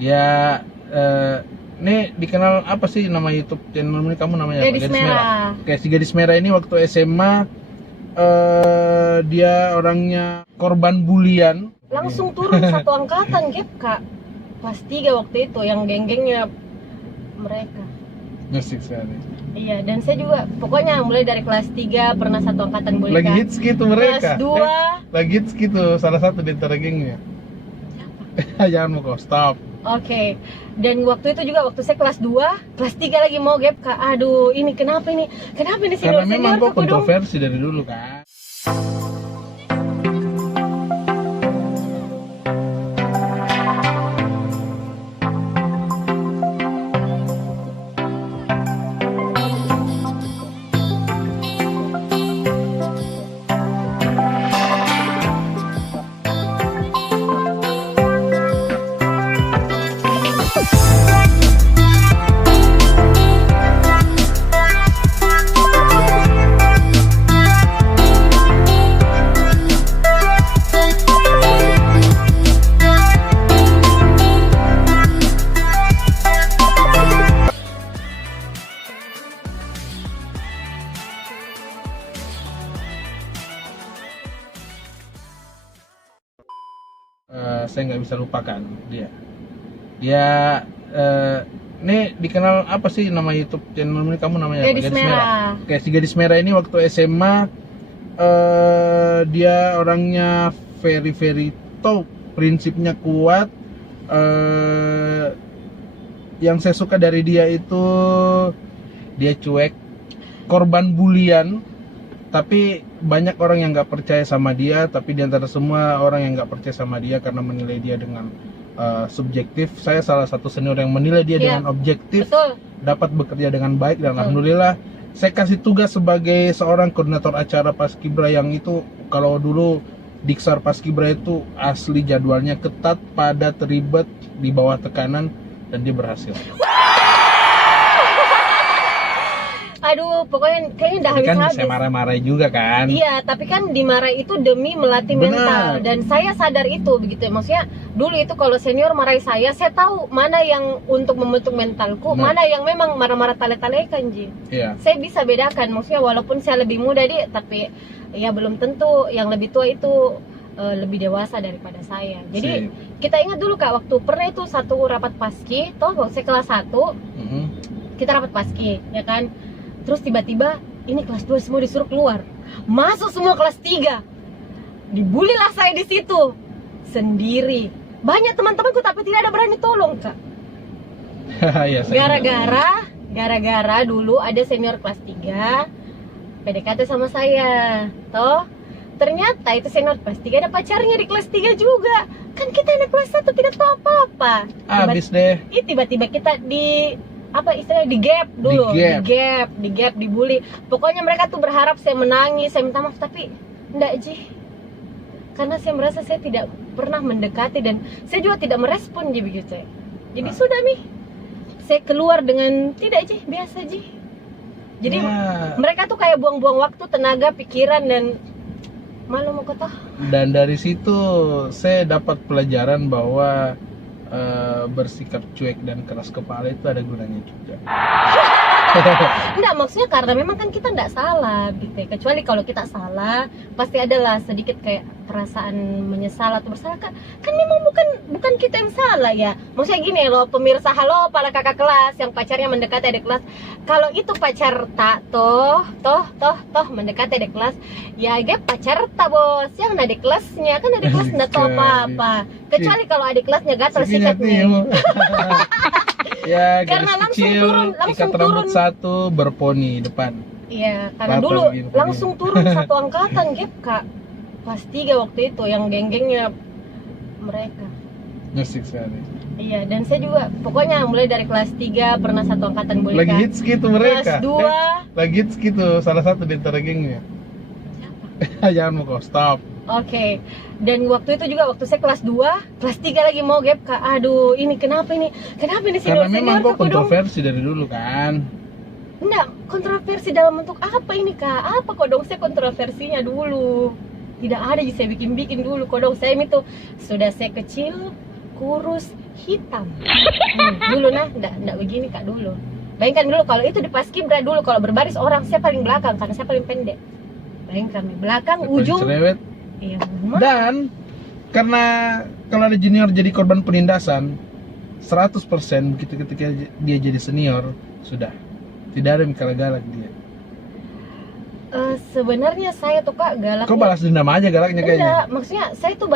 Dia ini dikenal apa sih nama YouTube channel ini kamu namanya? Gadis Merah. Kayak si Gadis Merah ini waktu SMA dia orangnya korban bulian. Langsung turun satu angkatan, Gap, Kak. Kelas 3 waktu itu, yang geng-gengnya mereka. Musik sekali. Iya, dan saya juga pokoknya mulai dari kelas 3 pernah satu angkatan boleh. Lagi hits gitu mereka. Kelas 2 lagi hits gitu, salah satu di antara gengnya. Jangan mau kau stop. Oke. Dan waktu itu juga waktu saya kelas 2, kelas 3 lagi mau Gap, Kak. Aduh, ini kenapa ini? Kenapa ini Karena senior memang kok ke Kudung? kontroversi dari dulu kan. Saya nggak bisa lupakan dia ini dikenal apa sih nama YouTube channel ini kamu namanya? Gadis Merah. Kayak si Gadis Merah ini waktu SMA dia orangnya very top, prinsipnya kuat. Yang saya suka dari dia itu dia cuek, korban bulian. Tapi banyak orang yang nggak percaya sama dia, tapi di antara semua orang yang nggak percaya sama dia karena menilai dia dengan subjektif. Saya salah satu senior yang menilai dia dengan objektif. Betul. Dapat bekerja dengan baik dan alhamdulillah saya kasih tugas sebagai seorang koordinator acara Paskibra yang itu kalau dulu Diksar Paskibra itu asli jadwalnya ketat, padat, ribet, di bawah tekanan, dan dia berhasil. Aduh, pokoknya kayaknya udah Tapi kan habis-habis. saya marah-marah juga kan. Iya, tapi kan dimarahi itu demi melatih mental. Dan saya sadar itu begitu ya. Maksudnya dulu itu kalau senior marahi saya tahu mana yang untuk membentuk mentalku, mana yang memang marah-marah tale-talekan, Ji. Iya. Saya bisa bedakan. Maksudnya walaupun saya lebih muda dia, tapi ya belum tentu yang lebih tua itu lebih dewasa daripada saya. Jadi kita ingat dulu Kak, waktu pernah itu satu rapat paski, toh waktu saya kelas 1, kita rapat paski, ya kan? Terus tiba-tiba ini kelas 2 semua disuruh keluar, masuk semua kelas 3, dibulilah saya di situ sendiri. Banyak teman-temanku tapi tidak ada berani tolong Kak. Ya, Gara-gara dulu ada senior kelas 3 PDKT sama saya, toh ternyata itu senior kelas 3 ada pacarnya di kelas 3 juga. Kan kita anak kelas 1 tidak tahu apa-apa. Habis deh. Tiba-tiba kita di apa istilahnya di gap dulu, di gap dibully. Pokoknya mereka tuh berharap saya menangis, saya minta maaf, tapi enggak, Ji. Karena saya merasa saya tidak pernah mendekati dan saya juga tidak merespon, Ji, begitu. Jadi sudah nih, saya keluar dengan tidak, Ji, biasa, Ji. Jadi mereka tuh kayak buang-buang waktu, tenaga, pikiran, dan malu mau kata. Dan dari situ saya dapat pelajaran bahwa bersikap cuek dan keras kepala itu ada gunanya juga. Enggak, maksudnya karena memang kan kita enggak salah gitu ya. Kecuali kalau kita salah pasti adalah sedikit kayak perasaan menyesal atau bersalah kan memang bukan kita yang salah ya. Maksudnya gini loh pemirsa, halo para kakak kelas yang pacarnya mendekati adik kelas. Kalau itu pacar tak toh mendekati adik kelas, ya Gap pacar tak bos, yang adik kelasnya kan adik kelas enggak tahu apa-apa. Kecuali kalau adik kelasnya gatal sikapnya. Ya, karena langsung kecil, turun ikat rambut satu, berponi depan. Iya, karena dulu langsung turun satu angkatan, Gap, Kak. Kelas 3 waktu itu, yang geng-gengnya mereka. Musik sekali. Iya, dan saya juga pokoknya mulai dari kelas 3 pernah satu angkatan boleh. Lagi hits gitu mereka. Kelas 2 lagi hits gitu, salah satu di antara gengnya. Jangan mau kau stop. Oke. Dan waktu itu juga waktu saya kelas 2, kelas 3 lagi mau Gap, Kak. Aduh, ini kenapa ini Karena memang kok kontroversi dari dulu kan. Enggak, kontroversi dalam bentuk apa ini Kak? Apa kodong saya kontroversinya dulu? Tidak ada yang saya bikin dulu kodong saya itu. Sudah saya kecil, kurus, hitam. Dulu enggak begini Kak dulu. Bayangkan dulu kalau itu di Paskibra dulu, kalau berbaris orang saya paling belakang karena saya paling pendek. Bayangkan belakang Paling ujung. cerewet. Iya, Dan karena kalau ada junior jadi korban penindasan 100% begitu ketika dia jadi senior sudah tidak ada yang galak-galak dia. Sebenarnya saya tuh Kak galaknya. Kok balas dendam aja galaknya kayaknya? Enggak, maksudnya saya tuh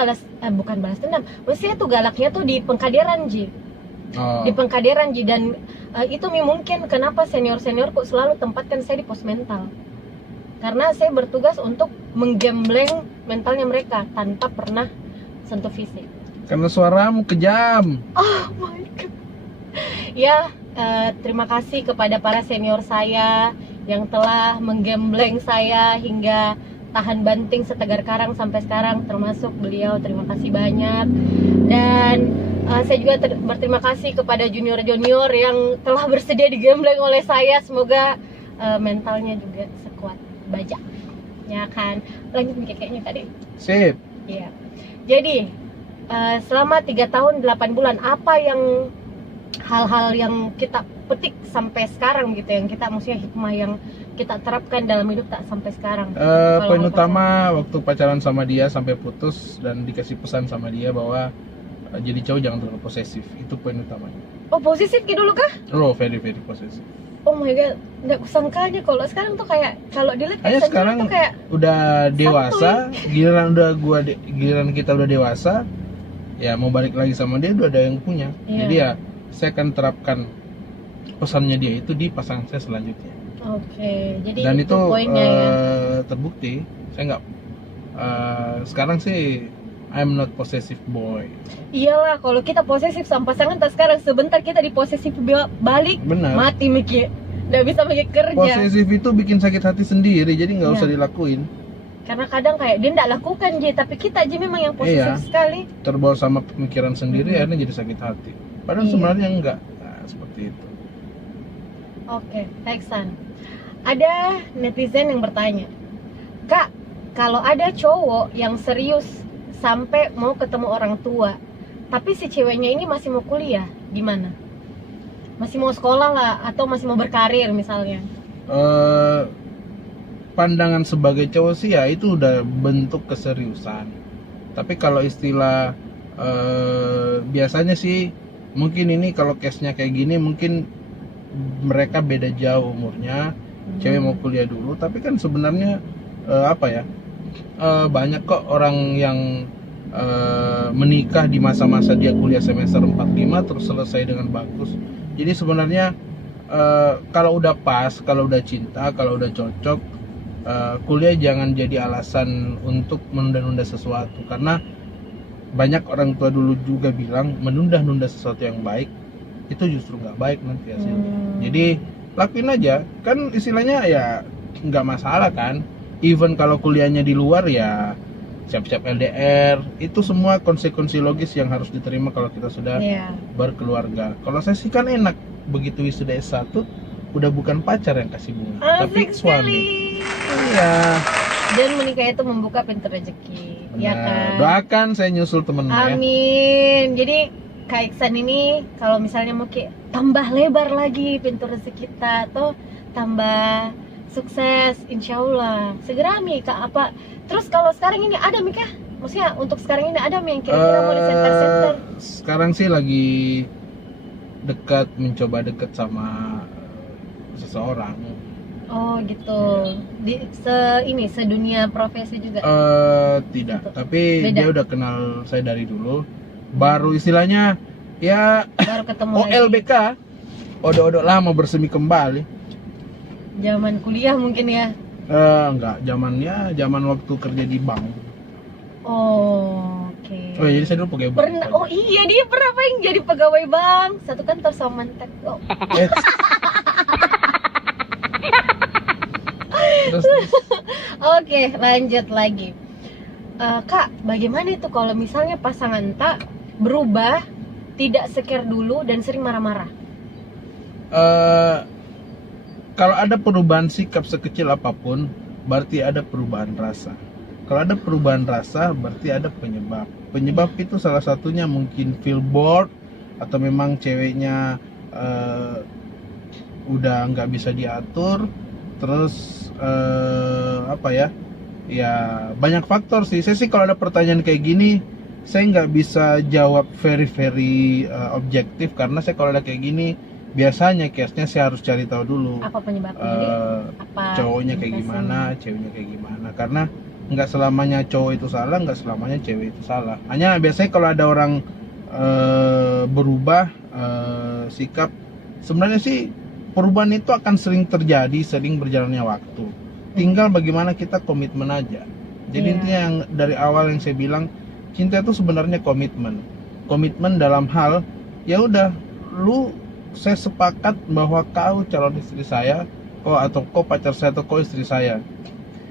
bukan balas dendam. Maksudnya tuh galaknya tuh di Pengkaderan Ji. Oh. Di Pengkaderan Ji, dan itu mungkin kenapa senior-seniorku selalu tempatkan saya di pos mental. Karena saya bertugas untuk menggembleng mentalnya mereka tanpa pernah sentuh fisik. Karena suaramu kejam. Oh my god. Ya, terima kasih kepada para senior saya yang telah menggembleng saya hingga tahan banting setegar karang sampai sekarang, termasuk beliau. Terima kasih banyak. Dan saya juga berterima kasih kepada junior-junior yang telah bersedia digembleng oleh saya. Semoga mentalnya juga sekuat bajak. Ya kan. Lanjut nih kayaknya tadi. Sip. Iya. Jadi selama 3 tahun 8 bulan apa yang hal-hal yang kita petik sampai sekarang gitu, yang kita maksudnya hikmah yang kita terapkan dalam hidup tak sampai sekarang? Poin utama waktu pacaran sama dia sampai putus dan dikasih pesan sama dia bahwa jadi cowok jangan terlalu posesif. Itu poin utamanya. Oh, posesif gitu dulu kah? Oh, very very posesif. Oh my god, nggak kusangkanya kalau sekarang tuh kayak kalau dilihat Hanya kesannya sekarang tuh kayak udah dewasa, giliran kita udah dewasa, ya mau balik lagi sama dia udah ada yang punya. Iya. Jadi ya saya akan terapkan pesannya dia itu di pasangan saya selanjutnya. Oke, jadi Dan itu poinnya ya. terbukti. Saya nggak sekarang sih I'm not possessive boy. Iyalah, kalau kita posesif sama pasangan tak sekarang sebentar kita diposesif balik, Benar. mati mikir, nggak bisa mikir kerja. Posesif itu bikin sakit hati sendiri, jadi nggak Iya. usah dilakuin. Karena kadang kayak dia nggak lakukan Ji, tapi kita aja memang yang posesif Iya. sekali. Terbawa sama pemikiran sendiri, akhirnya jadi sakit hati. Padahal Iya. sebenarnya enggak. Nah, seperti itu. Oke, Teksan. Ada netizen yang bertanya, Kak, kalau ada cowok yang serius sampai mau ketemu orang tua, tapi si ceweknya ini masih mau kuliah, gimana? Masih mau sekolah lah, atau masih mau berkarir misalnya? Pandangan sebagai cowok sih ya itu udah bentuk keseriusan. Tapi kalau istilah biasanya sih mungkin ini kalau case-nya kayak gini mungkin mereka beda jauh umurnya. Cewek mau kuliah dulu, tapi kan sebenarnya banyak kok orang yang menikah di masa-masa dia kuliah semester 4-5 terus selesai dengan bagus. Jadi sebenarnya kalau udah pas, kalau udah cinta, kalau udah cocok, kuliah jangan jadi alasan untuk menunda-nunda sesuatu. Karena banyak orang tua dulu juga bilang menunda-nunda sesuatu yang baik itu justru nggak baik nanti hasilnya. Jadi lakuin aja, kan istilahnya ya nggak masalah kan. Even kalau kuliahnya di luar ya siap-siap LDR, itu semua konsekuensi logis yang harus diterima kalau kita sudah berkeluarga. Kalau saya sih kan enak, begitu wisuda S1 udah bukan pacar yang kasih bunga, tapi suami. Iya. Dan menikah itu membuka pintu rezeki, ya kan? Doakan saya nyusul temen ya. Amin. Jadi Kak Iksan ini kalau misalnya mau tambah lebar lagi pintu rezeki kita, atau tambah sukses, insya Allah segera Mi Kak apa. Terus kalau sekarang ini ada Mi Kak? Maksudnya untuk sekarang ini ada Mi yang kira-kira mau di center-center? Sekarang sih lagi mencoba dekat sama seseorang. Oh gitu. Di sedunia profesi juga? Tidak, Gitu. tapi Beda. dia udah kenal saya dari dulu. Baru istilahnya ya Baru ketemu lagi. OLBK, odok-odok lama bersemi kembali. Zaman kuliah mungkin ya? Enggak, zaman waktu kerja di bank. Oh, oke. Oh jadi saya dulu pegawai bank. Pernah, oh iya dia pernah yang jadi pegawai bank satu kantor sama mantek. Oh. Terus Oke, lanjut lagi. Kak, bagaimana itu kalau misalnya pasangan tak berubah, tidak secare dulu dan sering marah-marah? kalau ada perubahan sikap sekecil apapun, berarti ada perubahan rasa. Kalau ada perubahan rasa berarti ada penyebab. Penyebab itu salah satunya mungkin feel bored, atau memang ceweknya udah nggak bisa diatur. Terus apa ya? Ya banyak faktor sih. Saya sih kalau ada pertanyaan kayak gini, saya nggak bisa jawab very objektif, karena saya kalau ada kayak gini biasanya case-nya saya harus cari tahu dulu Apa penyebabnya? Jadi, apa cowoknya kayak indikasinya? gimana, ceweknya kayak gimana. Karena nggak selamanya cowok itu salah, nggak selamanya cewek itu salah. Hanya biasanya kalau ada orang berubah sikap, sebenarnya sih perubahan itu akan sering terjadi sering berjalannya waktu. Tinggal bagaimana kita komitmen aja. Jadi Iya. intinya yang dari awal yang saya bilang, cinta itu sebenarnya komitmen. Komitmen dalam hal, ya udah, saya sepakat bahwa kau calon istri saya, atau kau pacar saya, atau kau istri saya.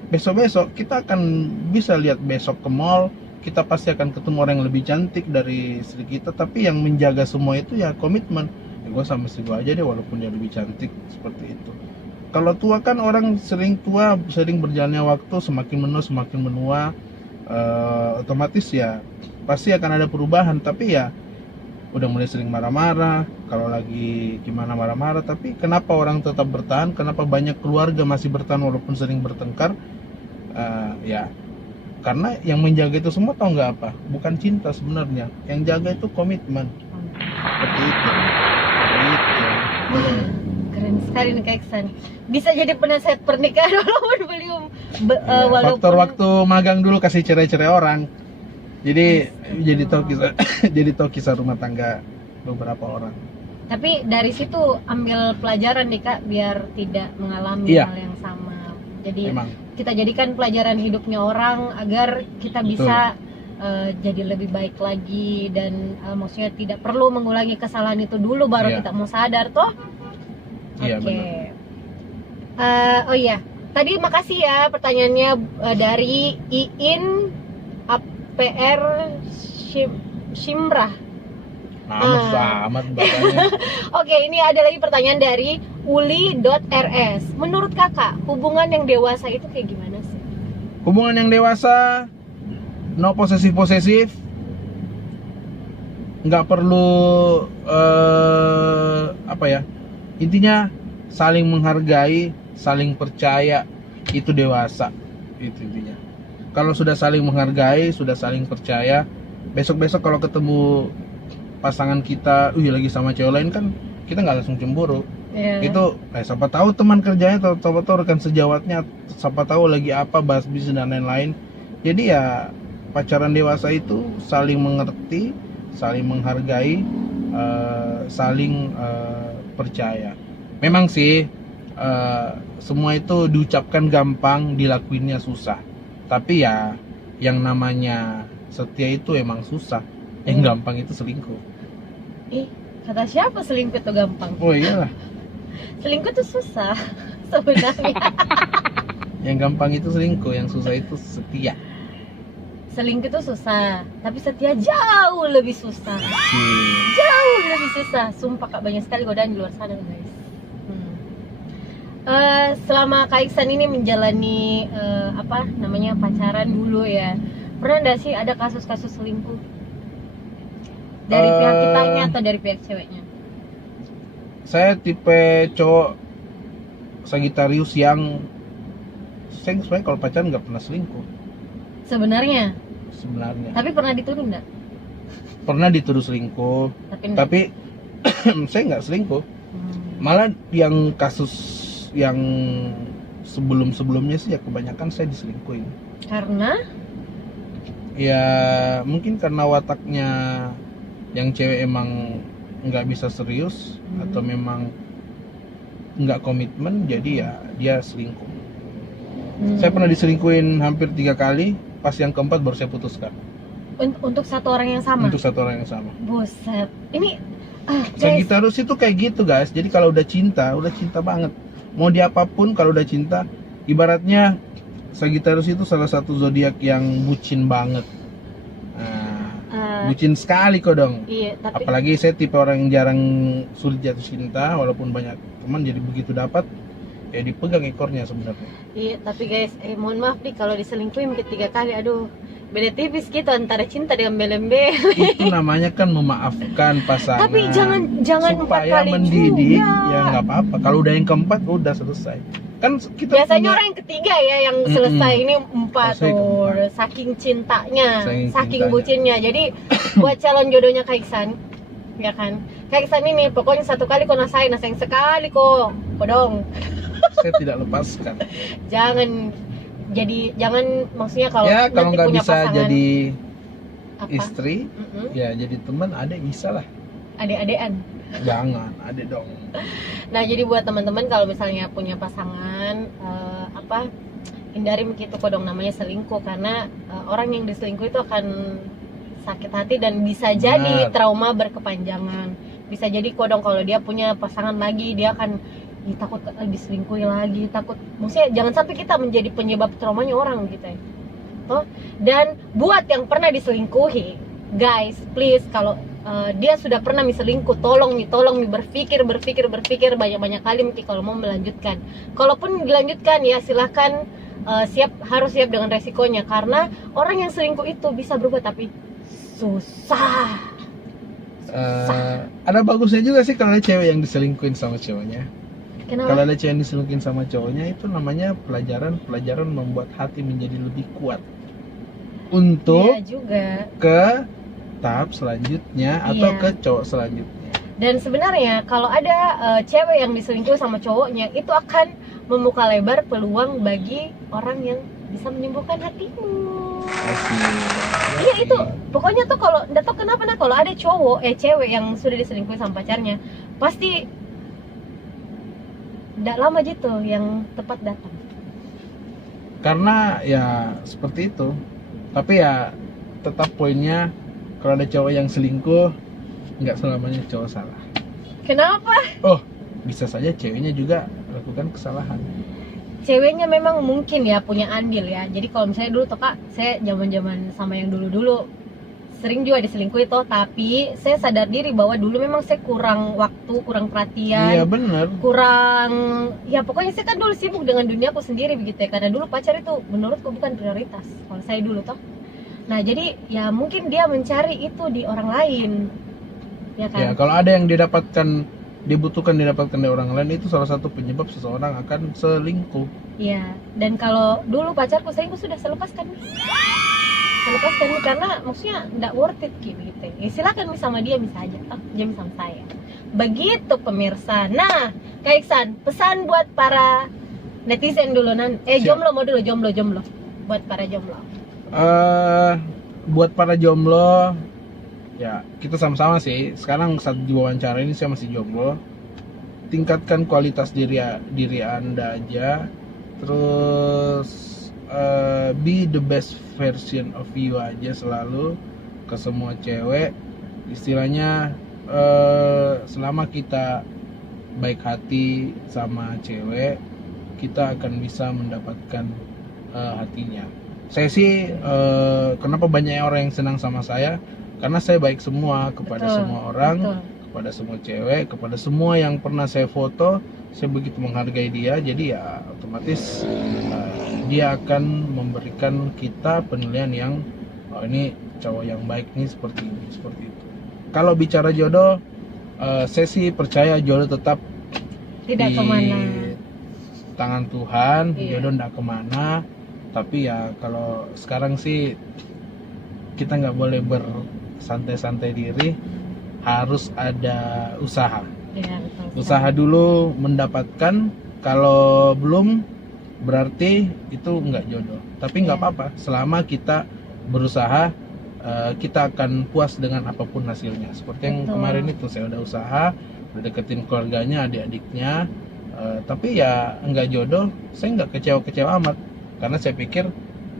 Besok-besok kita akan bisa lihat besok ke mall, kita pasti akan ketemu orang yang lebih cantik dari istri kita, tapi yang menjaga semua itu ya komitmen. Ya, gue sama istri gue aja deh walaupun dia lebih cantik, seperti itu. Kalau tua kan orang sering berjalannya waktu, semakin menua, otomatis ya pasti akan ada perubahan. Tapi ya udah mulai sering marah-marah, kalau lagi gimana marah-marah. Tapi kenapa orang tetap bertahan, kenapa banyak keluarga masih bertahan walaupun sering bertengkar? Ya karena yang menjaga itu semua, tahu nggak apa? Bukan cinta sebenarnya, yang jaga itu komitmen. Seperti itu. Keren sekali nih Kak Iksan. Bisa jadi penasihat pernikahan walaupun belum walaupun Faktor waktu magang dulu kasih cerai-cerai orang. Jadi jadi tahu kisah rumah tangga beberapa orang. Tapi dari situ ambil pelajaran nih Kak, biar tidak mengalami Iya. hal yang sama. Jadi Memang. kita jadikan pelajaran hidupnya orang agar kita bisa jadi lebih baik lagi, dan maksudnya tidak perlu mengulangi kesalahan itu dulu baru Iya. kita mau sadar toh. Iya, Oke. benar. Oh iya, tadi makasih ya pertanyaannya dari Iin APR Shimrah. Amat bapaknya. Oke, ini ada lagi pertanyaan dari uli.rs. Menurut kakak, hubungan yang dewasa itu kayak gimana sih? Hubungan yang dewasa, no posesif, nggak perlu apa ya, intinya saling menghargai, saling percaya, itu dewasa. Itu intinya. Kalau sudah saling menghargai, sudah saling percaya, besok-besok kalau ketemu pasangan kita lagi sama cewek lain, kan kita nggak langsung cemburu. Iya. Itu siapa tahu teman kerjanya, atau siapa tahu rekan sejawatnya, siapa tahu lagi apa, bahas bisnis dan lain-lain. Jadi ya pacaran dewasa itu saling mengerti, saling menghargai, saling percaya. Memang sih semua itu diucapkan gampang, dilakuinnya susah. Tapi ya yang namanya setia itu emang susah. Yang gampang itu selingkuh. Kata siapa selingkuh itu gampang? Oh iyalah, Selingkuh itu susah sebenarnya. yang gampang itu selingkuh, yang susah itu setia. Selingkuh itu susah, tapi setia jauh lebih susah. Jauh lebih susah. Sumpah Kak, banyak sekali godaan di luar sana guys. Selama Kak Iksan ini menjalani pacaran dulu ya, pernah nggak sih ada kasus-kasus selingkuh dari pihak kitanya atau dari pihak ceweknya? Saya tipe cowok Sagittarius yang saya sebenarnya kalau pacaran nggak pernah selingkuh Sebenarnya, tapi pernah dituduh nggak? Pernah dituduh selingkuh, Tapi nggak. tapi saya nggak selingkuh. Malah yang kasus yang sebelumnya sih ya kebanyakan saya diselingkuhin. Karena Ya mungkin karena wataknya yang cewek emang nggak bisa serius, atau memang nggak komitmen, jadi ya dia selingkuh. Saya pernah diselingkuhin hampir 3 kali, pas yang keempat baru saya putuskan. untuk satu orang yang sama. Untuk satu orang yang sama. Buset. Ini guys, Sagittarius itu kayak gitu guys. Jadi kalau udah cinta banget. Mau di apapun kalau udah cinta, ibaratnya Sagittarius itu salah satu zodiak yang bucin banget. Bucin sekali kok dong. iya, tapi Apalagi saya tipe orang yang jarang sulit jatuh cinta, walaupun banyak teman, jadi begitu dapat ya dipegang ekornya sebenarnya. Iya, tapi guys, mohon maaf nih kalau diselingkuhin ketiga kali, aduh, beda tipis gitu antara cinta dengan belembe. Itu namanya kan memaafkan pasangan. Tapi jangan 4 supaya kali mendidik, juga. ya nggak apa-apa. Kalau udah yang keempat udah selesai. Kan kita Biasanya punya- orang yang ketiga ya yang selesai, ini 4 Selesai tuh, keempat. saking cintanya, Saking saking cintanya. bucinnya. Jadi buat calon jodohnya Kak Iksan, ya kan? Kak Iksan ini pokoknya 1 kali kau nasain sekali kok, kodong. saya tidak lepaskan. Jangan maksudnya kalau Ya kalau nanti nggak punya bisa pasangan jadi apa? istri, Mm-mm. ya jadi teman ada bisa lah. Adek-adean. Jangan, ada dong. Nah, jadi buat teman-teman kalau misalnya punya pasangan hindari begitu kodong namanya selingkuh, karena orang yang diselingkuh itu akan sakit hati dan bisa jadi Benar. trauma berkepanjangan. Bisa jadi kodong kalau dia punya pasangan lagi, dia akan takut diselingkuhi lagi, takut, maksudnya jangan sampai kita menjadi penyebab traumanya orang gitu ya. Toh? Dan buat yang pernah diselingkuhi, guys, please kalau dia sudah pernah selingkuh, tolong nih berpikir banyak-banyak kali mungkin kalau mau melanjutkan. Kalaupun dilanjutkan ya silahkan, harus siap dengan resikonya, karena orang yang selingkuh itu bisa berubah tapi susah. Ada bagusnya juga sih kalau ada cewek yang diselingkuhin sama cowoknya. Kalau Kenapa? ada cewek yang diselingkuhin sama cowoknya, itu namanya pelajaran membuat hati menjadi lebih kuat untuk Iya juga. ke tahap selanjutnya atau Iya. ke cowok selanjutnya. Dan sebenarnya kalau ada cewek yang diselingkuh sama cowoknya, itu akan membuka lebar peluang bagi orang yang bisa menyembuhkan hatimu. Iya itu, pokoknya tuh kalau nggak tahu kenapa kalau ada cewek yang sudah diselingkuhi sama pacarnya, pasti nggak lama gitu yang tepat datang. Karena ya seperti itu. Tapi ya tetap poinnya, kalau ada cowok yang selingkuh, nggak selamanya cowok salah. Kenapa? Bisa saja ceweknya juga lakukan kesalahan. Ceweknya memang mungkin ya punya andil ya. Jadi kalau misalnya dulu tuh Kak, saya zaman sama yang dulu sering juga diselingkuhi toh, tapi saya sadar diri bahwa dulu memang saya kurang waktu, kurang perhatian. Iya bener. Kurang, ya pokoknya saya kan dulu sibuk dengan duniaku sendiri begitu ya, karena dulu pacar itu menurutku bukan prioritas kalau saya dulu toh. Nah jadi ya mungkin dia mencari itu di orang lain, ya kan? Ya kalau ada yang dibutuhkan didapatkan dari orang lain, itu salah satu penyebab seseorang akan selingkuh. Iya. Dan kalau dulu pacarku selingkuh sudah saya lepaskan nih, karena maksudnya nggak worth it gitu. Ya silakan nih sama dia bisa aja, jangan sama saya. Begitu pemirsa. Nah, Kak Iksan, pesan buat para netizen dulu Siap. jomblo mau dulu, jomblo. Buat para jomblo. Buat para jomblo, ya kita sama-sama sih. Sekarang saat diwawancara ini saya masih jomblo. Tingkatkan kualitas diri Anda aja. Terus be the best version of you aja selalu ke semua cewek. Istilahnya selama kita baik hati sama cewek, kita akan bisa mendapatkan hatinya. Saya sih kenapa banyak orang yang senang sama saya, karena saya baik semua kepada Betul, semua orang, betul. kepada semua cewek, kepada semua yang pernah saya foto. Saya begitu menghargai dia, jadi ya otomatis dia akan memberikan kita penilaian yang ini cowok yang baik nih, seperti ini, seperti itu. Kalau bicara jodoh, saya sih percaya jodoh tetap Tidak di kemana. tangan Tuhan. Iya. Jodoh nggak kemana. Tapi ya kalau sekarang sih kita nggak boleh bersantai-santai diri, harus ada usaha. Ya, betul. Usaha dulu mendapatkan, kalau belum berarti itu nggak jodoh. Tapi nggak Iya. apa-apa, selama kita berusaha, kita akan puas dengan apapun hasilnya. Seperti yang Betul. kemarin itu, saya udah usaha, udah deketin keluarganya, adik-adiknya, tapi ya nggak jodoh, saya nggak kecewa-kecewa amat, karena saya pikir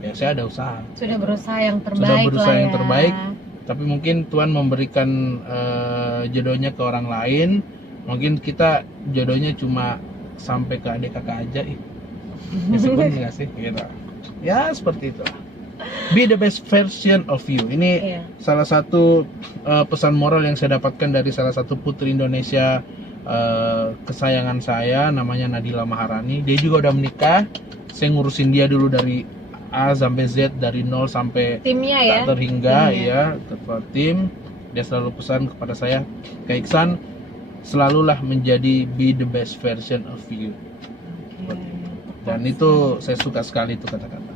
ya saya ada usaha. Sudah berusaha yang terbaik. Sudah berusaha lah yang ya. terbaik. Tapi mungkin Tuhan memberikan jodohnya ke orang lain. Mungkin kita jodohnya cuma sampai ke adik kakak aja. Ya sebenarnya nggak sih? Gitu. Ya seperti itu. Be the best version of you. Ini Iya. salah satu pesan moral yang saya dapatkan dari salah satu putri Indonesia kesayangan saya namanya Nadila Maharani. Dia juga udah menikah. Saya ngurusin dia dulu dari A sampai Z, dari 0 sampai Timnya ya. tak terhingga. Timnya. Ya, ketua tim. Dia selalu pesan kepada saya, Kak Iksan, selalulah menjadi be the best version of you. Dan itu saya suka sekali itu kata-kata.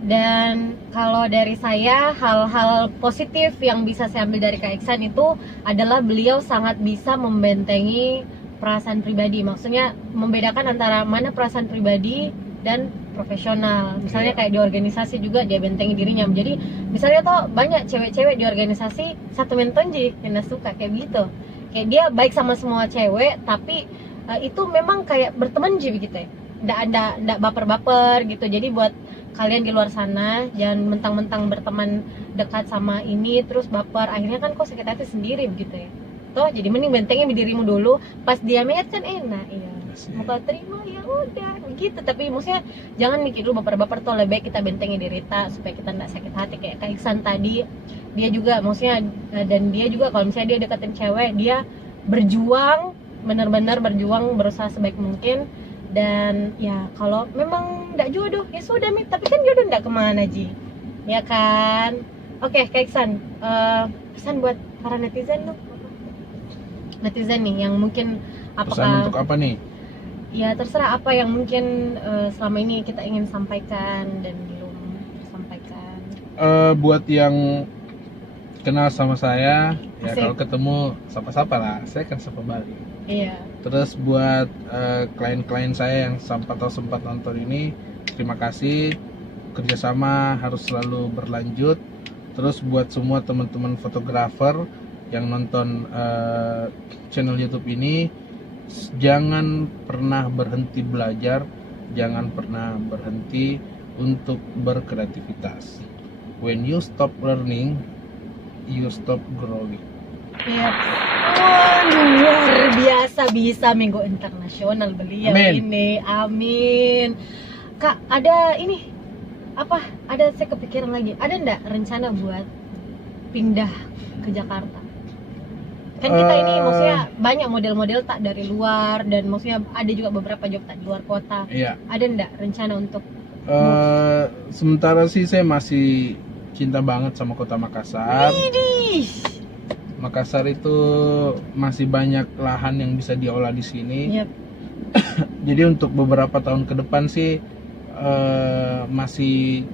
Dan kalau dari saya, hal-hal positif yang bisa saya ambil dari Kak Iksan itu adalah beliau sangat bisa membentengi perasaan pribadi. Maksudnya membedakan antara mana perasaan pribadi dan profesional. Misalnya kayak di organisasi juga dia bentengi dirinya. Jadi misalnya tuh banyak cewek-cewek di organisasi satu mentonji yang suka kayak gitu. Kayak dia baik sama semua cewek, tapi itu memang kayak berteman aja begitu ya. Nggak baper-baper gitu. Jadi buat kalian di luar sana jangan mentang-mentang berteman dekat sama ini terus baper, akhirnya kan kok sakit hati sendiri begitu ya. Toh jadi mending bentengin dirimu dulu, pas dia melihat kan enak ya. Mau kau terima ya udah begitu, tapi maksudnya jangan mikir dulu baper-baper, tuh lebih baik kita bentengi diri kita supaya kita nggak sakit hati. Kayak Kak Iksan tadi, dia juga maksudnya dan dia juga kalau misalnya dia deketin cewek, dia berjuang, benar-benar berjuang, berusaha sebaik mungkin. Dan ya kalau memang nggak jodoh ya sudah, tapi kan jodoh nggak kemana Ji, ya kan. Oke, Kak Iksan, pesan buat para netizen nih yang mungkin Pesan untuk apa nih? Ya terserah apa yang mungkin selama ini kita ingin sampaikan dan belum tersampaikan. Buat yang kenal sama saya, ya Asik. kalau ketemu sapa-sapa lah, saya kan sapa balik. Iya. Terus buat klien-klien saya yang sempat nonton ini, terima kasih. Kerjasama harus selalu berlanjut. Terus buat semua teman-teman fotografer yang nonton channel YouTube ini, jangan pernah berhenti belajar, jangan pernah berhenti untuk berkreativitas. When you stop learning, you stop growing. Yep. Oh, luar biasa, bisa minggu internasional beliau. Amin. Ini. Amin. Kak, ada ini apa? Ada saya kepikiran lagi. Ada ndak rencana buat pindah ke Jakarta? Kan kita ini maksudnya banyak model-model tak dari luar, dan maksudnya ada juga beberapa job tak di luar kota. Iya. Ada ndak rencana untuk Sementara sih saya masih cinta banget sama kota Makassar. Widih. Makassar itu masih banyak lahan yang bisa diolah di sini. Yep. Jadi untuk beberapa tahun ke depan sih masih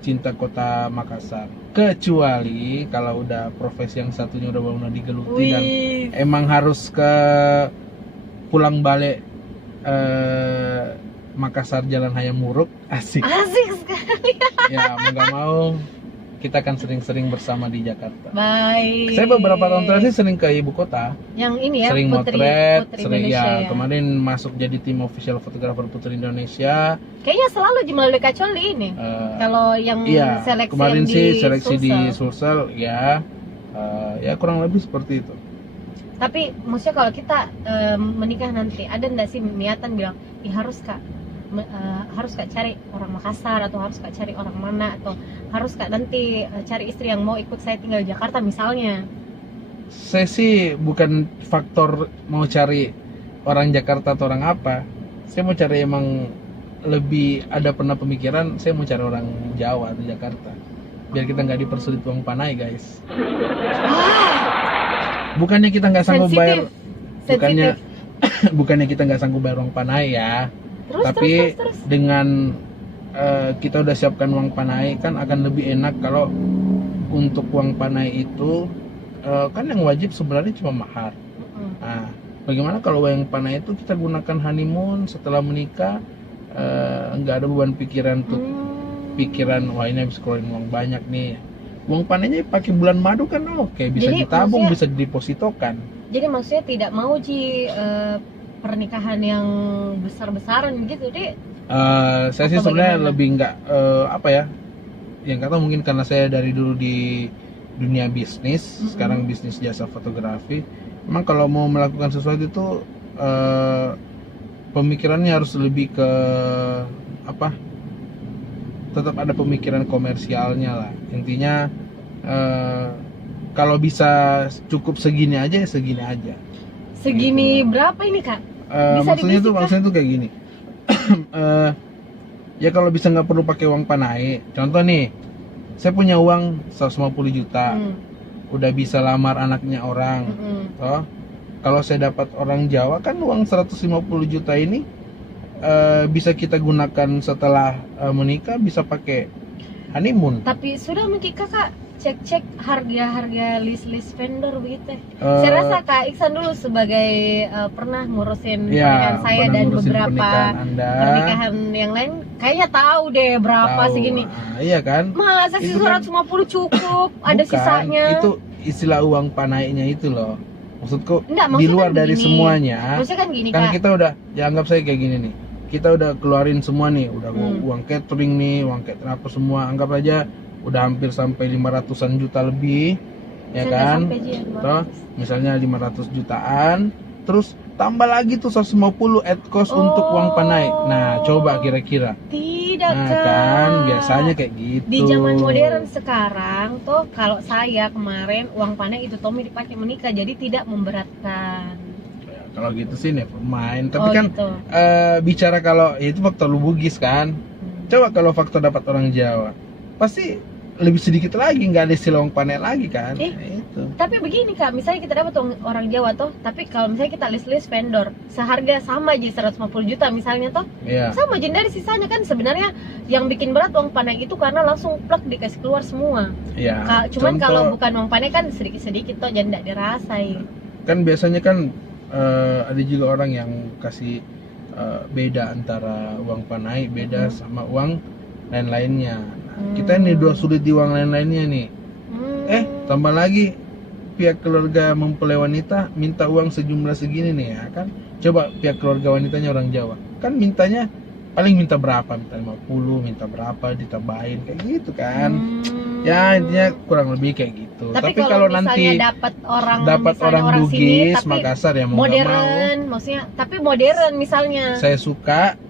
cinta kota Makassar. Kecuali kalau udah profesi yang satunya udah benar digeluti dan emang harus ke pulang balik Makassar Jalan Hayam Muruk, asik. Asik sekali. Ya mau gak mau kita akan sering-sering bersama di Jakarta. Baik. Saya beberapa tahun terakhir sering ke ibu kota. Yang ini ya, Sering Putri motret, sering Indonesia ya. ya. Kemarin masuk jadi tim official fotografer Putri Indonesia. Kayaknya selalu melalui Kacoli ini. Kalau yang Iya, seleksi kemarin yang sih di seleksi di Sulsel. Sulsel ya. Ya kurang lebih seperti itu. Tapi maksudnya kalau kita menikah nanti, ada nggak sih niatan bilang, harus kak cari orang Makassar, atau harus kak cari orang mana, atau harus kak nanti cari istri yang mau ikut saya tinggal di Jakarta misalnya? Saya sih bukan faktor mau cari orang Jakarta atau orang apa. Saya mau cari emang lebih ada pernah pemikiran saya mau cari orang Jawa di Jakarta. Biar kita nggak dipersulit uang panai, guys. Bukannya kita nggak sanggup bayar, bukannya bukannya kita nggak sanggup bayar uang panai ya. Tapi terus. dengan kita udah siapkan uang panai, kan akan lebih enak kalau untuk uang panai itu kan yang wajib sebenarnya cuma mahar. Nah, bagaimana kalau uang panai itu kita gunakan honeymoon setelah menikah, nggak ada beban pikiran tuh, pikiran wah ini habis keluarin uang banyak nih. Uang panainya pakai bulan madu kan oke, bisa Jadi, ditabung, maksudnya- bisa didepositokan. Jadi maksudnya tidak mau pernikahan yang besar-besaran gitu deh. Saya sih Atau sebenarnya bagaimana? lebih nggak apa ya, yang kata mungkin karena saya dari dulu di dunia bisnis, sekarang bisnis jasa fotografi. Memang kalau mau melakukan sesuatu itu pemikirannya harus lebih ke apa? Tetap ada pemikiran komersialnya lah. Intinya kalau bisa cukup segini aja ya segini aja. segini berapa ini Kak? Bisa maksudnya tuh kayak gini. Ya kalau bisa nggak perlu pakai uang Panai. Contoh nih, saya punya uang 150 juta, udah bisa lamar anaknya orang. Toh, kalau saya dapat orang Jawa kan uang 150 juta ini bisa kita gunakan setelah menikah, bisa pakai honeymoon. Tapi sudah mungkin Kakak cek harga list vendor begitu. Saya rasa Kak Iksan dulu sebagai pernah ngurusin pernikahan saya dan beberapa pernikahan yang lain, kayaknya tahu deh berapa segini. Iya kan? Masa sih 150 cukup? Ada sisanya. Itu istilah uang Panainya itu loh. Maksudku Enggak, di luar kan dari gini. semuanya. Maksudnya kan gini Kan Kak. kita udah, ya anggap saya kayak gini nih. Kita udah keluarin semua nih, udah uang catering nih, uang catering apa semua, anggap aja udah hampir sampai 500-an juta lebih, ya kan? Toh, misalnya 500 jutaan, terus tambah lagi tuh 150 add cost untuk uang Panai. Nah, coba kira-kira. Tidak Nah, Kak. kan biasanya kayak gitu. Di zaman modern sekarang tuh, kalau saya kemarin uang Panai itu Tommy dipakai menikah, jadi tidak memberatkan. Ya, kalau gitu sih never mind. Tapi kan gitu. bicara kalau ya itu faktor lu Bugis kan. Coba kalau faktor dapat orang Jawa, pasti lebih sedikit lagi, nggak ada istilah uang Panai lagi kan. Itu. Tapi begini Kak, misalnya kita dapat orang Jawa toh, tapi kalau misalnya kita list vendor seharga sama aja 150 juta misalnya toh, sama aja dari sisanya kan sebenarnya yang bikin berat uang Panai itu karena langsung plak dikasih keluar semua. Cuman kalau bukan uang Panai kan sedikit-sedikit toh, jadi nggak dirasain. Kan biasanya kan ada juga orang yang kasih beda antara uang Panai beda sama uang lain-lainnya. Kita ini dua sulit di uang lain-lainnya nih. Tambah lagi pihak keluarga mempelai wanita minta uang sejumlah segini nih ya kan. Coba pihak keluarga wanitanya orang Jawa, kan mintanya paling minta berapa? Minta 50, minta berapa ditambahin kayak gitu kan. Ya intinya kurang lebih kayak gitu. Tapi kalau nanti dapat orang Bugis, Makassar ya mau modern, maksudnya tapi modern misalnya. Saya suka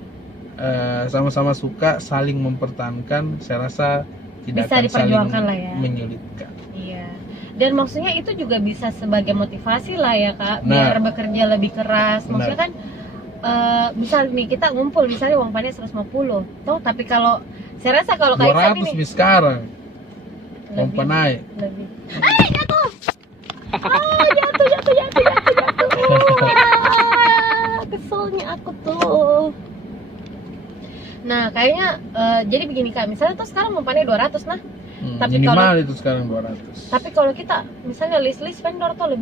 sama-sama suka saling mempertahankan, saya rasa tidak bisa akan diperjuangkan saling lah ya. menyulitkan. Iya. Dan maksudnya itu juga bisa sebagai motivasi lah ya Kak, biar bekerja lebih keras. Maksudnya kan misal nih kita ngumpul misalnya uang Panai 150 toh, tapi kalau saya rasa kalau kayak 200 nih sekarang uang Panai lebih. Jatuh. Jatuh. Keselnya aku tuh. Nah kayaknya jadi begini Kak, misalnya tuh sekarang uang Panai 200 nah. Tapi minimal itu sekarang 200. Tapi kalau kita misalnya list vendor tuh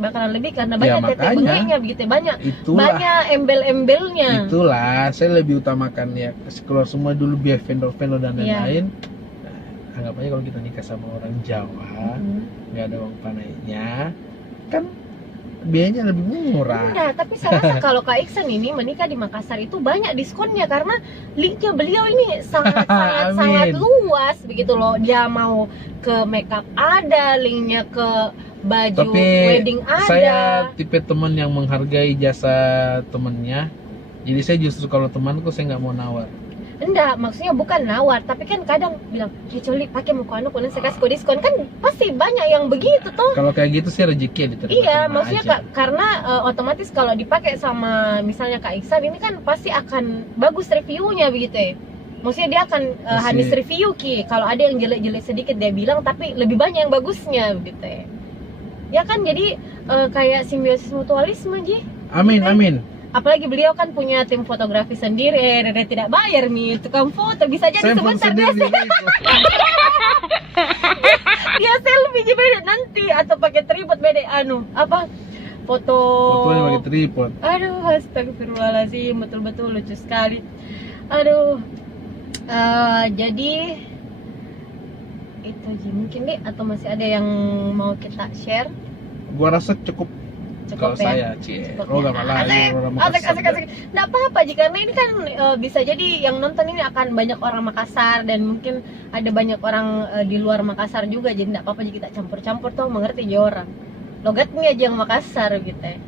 bakalan lebih karena banyak titik bengeknya begitu, banyak embel-embelnya. Itulah saya lebih utamakan ya keluar semua dulu biar vendor-vendor dan lain-lain. Nah, anggap aja kalau kita nikah sama orang Jawa nggak ada uang Panainya kan biayanya lebih murah. Nah, tapi saya rasa kalau Kak Iksan ini menikah di Makassar itu banyak diskonnya karena linknya beliau ini sangat luas begitu loh. Dia mau ke makeup ada, linknya ke baju wedding ada. Saya tipe teman yang menghargai jasa temennya. Jadi saya justru kalau temanku saya nggak mau nawar. Enggak, maksudnya bukan nawar, tapi kan kadang bilang, Coli pakai muka anu, kemudian saya kasih diskon, kan pasti banyak yang begitu tuh. Kalau kayak gitu sih rezeki diterima. Iya, maksudnya karena otomatis kalau dipakai sama misalnya Kak Iksan ini kan pasti akan bagus reviewnya begitu ya. Maksudnya dia akan habis review kalau ada yang jelek-jelek sedikit dia bilang, tapi lebih banyak yang bagusnya begitu ya. Ya kan jadi kayak simbiosis mutualisme Ji. Amin, amin. Apalagi beliau kan punya tim fotografi sendiri, dia tidak bayar nih tukang foto, bisa jadi sebentar dia selfie aja beda nanti atau pakai tripod beda fotonya pakai tripod. Aduh, astagfirullahaladzim, betul-betul lucu sekali. Aduh, jadi itu Ji mungkin deh, atau masih ada yang mau kita share? Gua rasa cukup kalau ya? saya nggak malah asik. Nggak apa-apa jika karena ini kan bisa jadi yang nonton ini akan banyak orang Makassar dan mungkin ada banyak orang di luar Makassar juga, jadi nggak apa-apa jika kita campur-campur tuh mengerti aja orang logatnya aja yang Makassar gitu ya.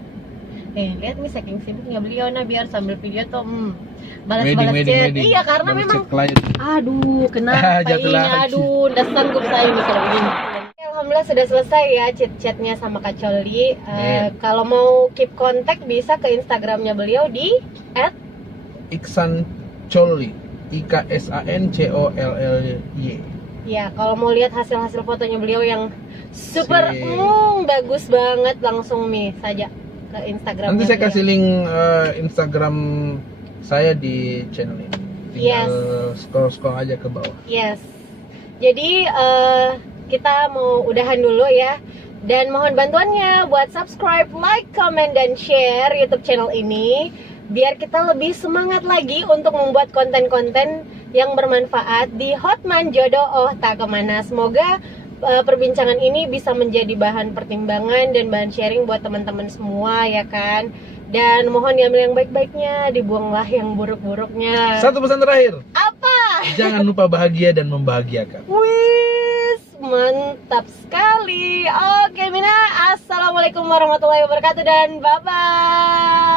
Lihat nih saking sibuknya beliau biar sambil video tuh balas-balas chat. Iya karena memang aduh kenapa ini, aduh nggak sanggup saya nih kalau begini. alhamdulillah sudah selesai ya chat-chatnya sama Kak Coli. Kalau mau keep contact bisa ke Instagramnya beliau di Iksan Cholly, IKSANCOLLY. Ya, kalau mau lihat hasil-hasil fotonya beliau yang super Sip. bagus banget, langsung nih saja ke Instagram. Nanti saya kasih link Instagram saya di channel ini. Tinggal scroll aja ke bawah. Yes. Jadi kita mau udahan dulu ya. Dan mohon bantuannya buat subscribe, like, comment, dan share YouTube channel ini biar kita lebih semangat lagi untuk membuat konten-konten yang bermanfaat di Hotman Jodoh Oh Tak Kemana. Semoga perbincangan ini bisa menjadi bahan pertimbangan dan bahan sharing buat teman-teman semua ya kan. Dan mohon diambil yang baik-baiknya, dibuanglah yang buruk-buruknya. Satu pesan terakhir. Apa? Jangan lupa bahagia dan membahagiakan. Wis, mantap sekali. Oke Mina, assalamualaikum warahmatullahi wabarakatuh dan bye-bye.